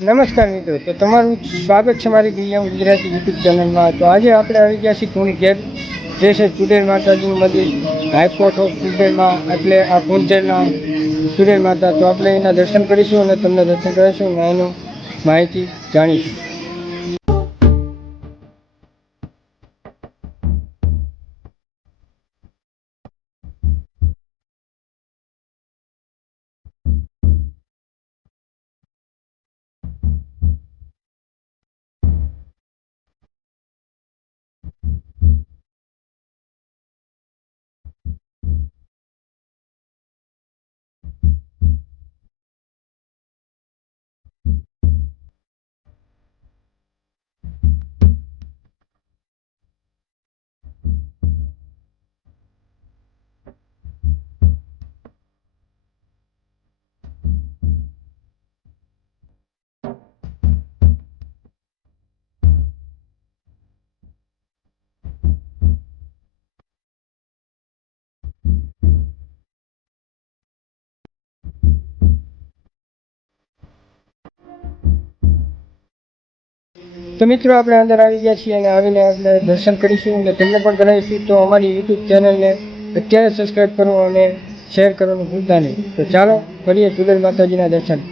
નમસ્કાર મિત્રો, તો તમારું સ્વાગત છે મારી દિવ્યાંગ ગુજરાતી યુટ્યુબ ચેનલમાં. તો આજે આપણે આવી ગયા છીએ થોડી ઘેર, જે છે ચુડેલ માતાજીનું મંદિર, હાઈકોર્ટ ઓફ ચુડેલમાં, એટલે આ કુંજેલના ચુડેલ માતા. તો આપણે એના દર્શન કરીશું અને તમને દર્શન કરાવીશું અને એનું માહિતી જાણીશું. તો મિત્રો, આપણે અંદર આવી ગયા છીએ અને આવીને આપણે દર્શન કરીશું અને તમને પણ કરાવીશું. તો અમારી યુટ્યુબ ચેનલને અત્યારે સબસ્ક્રાઈબ કરો અને શેર કરવાનું ભૂલતા નહીં. તો ચાલો કરીએ ચુડેલ માતાજીના દર્શન.